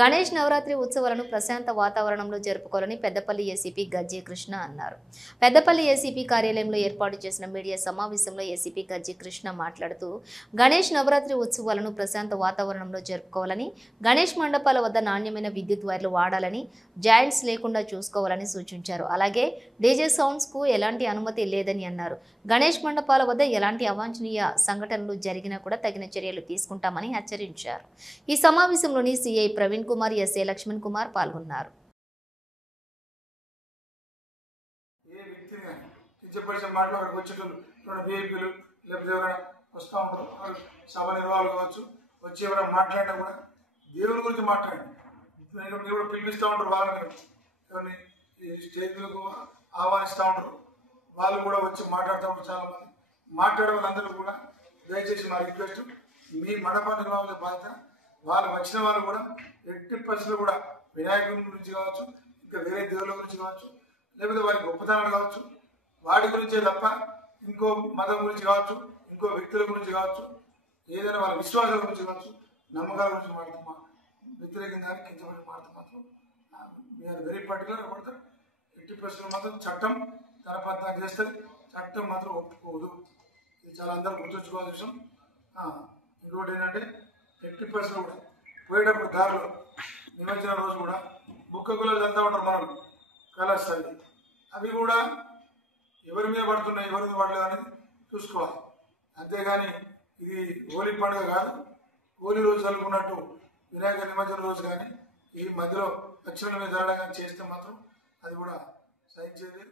గణేష్ నవరాత్రి ఉత్సవాలను ప్రశాంత వాతావరణంలో జరుపుకోవాలని పెద్దపల్లి ఏసీపీ గజ్జే కృష్ణ అన్నారు. పెద్దపల్లి ఏసీపీ కార్యాలయంలో ఏర్పాటు చేసిన మీడియా సమావేశంలో ఏసీపీ గజ్జే కృష్ణ మాట్లాడుతూ గణేష్ నవరాత్రి ఉత్సవాలను ప్రశాంత వాతావరణంలో జరుపుకోవాలని, గణేష్ మండపాల వద్ద నాణ్యమైన విద్యుత్ వైర్లు వాడాలని, జాయింట్స్ లేకుండా చూసుకోవాలని సూచించారు. అలాగే డీజే సౌండ్స్ కు ఎలాంటి అనుమతి లేదని అన్నారు. గణేష్ మండపాల వద్ద ఎలాంటి అవాంఛనీయ సంఘటనలు జరిగినా కూడా తగిన చర్యలు తీసుకుంటామని హెచ్చరించారు. ఈ సమావేశంలోని సిఐ ప్రవీణ్ కుమార్, ఎస్ఏ లక్ష్మణ్ కుమార్ పాల్గొన్నారు. దేవుని గురించి మాట్లాడండి, పిలిపిస్తూ ఉంటారు, వాళ్ళని స్టేజ్లకు ఆహ్వానిస్తూ ఉంటారు, వాళ్ళు కూడా వచ్చి మాట్లాడుతూ ఉంటారు. చాలా మంది మాట్లాడే వాళ్ళందరూ కూడా దయచేసి మా రిక్వెస్ట్, మీ మండప నిర్వాహకుల బాధ్యత. వాళ్ళు వచ్చిన వాళ్ళు కూడా ఎట్టి పరిస్థితులు కూడా వినాయకుని గురించి కావచ్చు, ఇంకా వేరే దేవుళ్ళ గురించి కావచ్చు, లేకపోతే వారి గొప్పతనాలు కావచ్చు, వాటి గురించే తప్ప ఇంకో మతం గురించి కావచ్చు, ఇంకో వ్యక్తుల గురించి కావచ్చు, ఏదైనా వాళ్ళ విశ్వాసాల గురించి కావచ్చు, నమ్మకాల గురించి మాట్లాడుతామా వ్యతిరేకంగా కించబడి మాట్లాడుతూ మాత్రం వీఆర్ వెరీ పర్టికులర్ పడతారు. ఎట్టి పరిస్థితులు మాత్రం చట్టం తన పద్ధతి చేస్తుంది, చట్టం మాత్రం ఒప్పుకోదు. ఇది చాలా అందరూ గుర్తుంచుకోవాల్సిన విషయం. ఇంకోటి ఏంటంటే ఎట్టి పరిస్థితులు కూడా పోయేటప్పుడు దారిలో నిమజ్జన రోజు కూడా బుక్క గుల్లలు అంతా ఉంటారు, మనం కలర్స్ అవి కూడా ఎవరి మీద పడుతున్నాయి, ఎవరి మీద పడలేదు అనేది చూసుకోవాలి. అంతేగాని ఇది హోలీ పండుగ కాదు. హోలీ రోజు చదువుకున్నట్టు వినాయక నిమజ్జన రోజు కానీ ఈ మధ్యలో అక్షరాల మీద జరగడం కానీ చేస్తే మాత్రం అది కూడా సహించేది.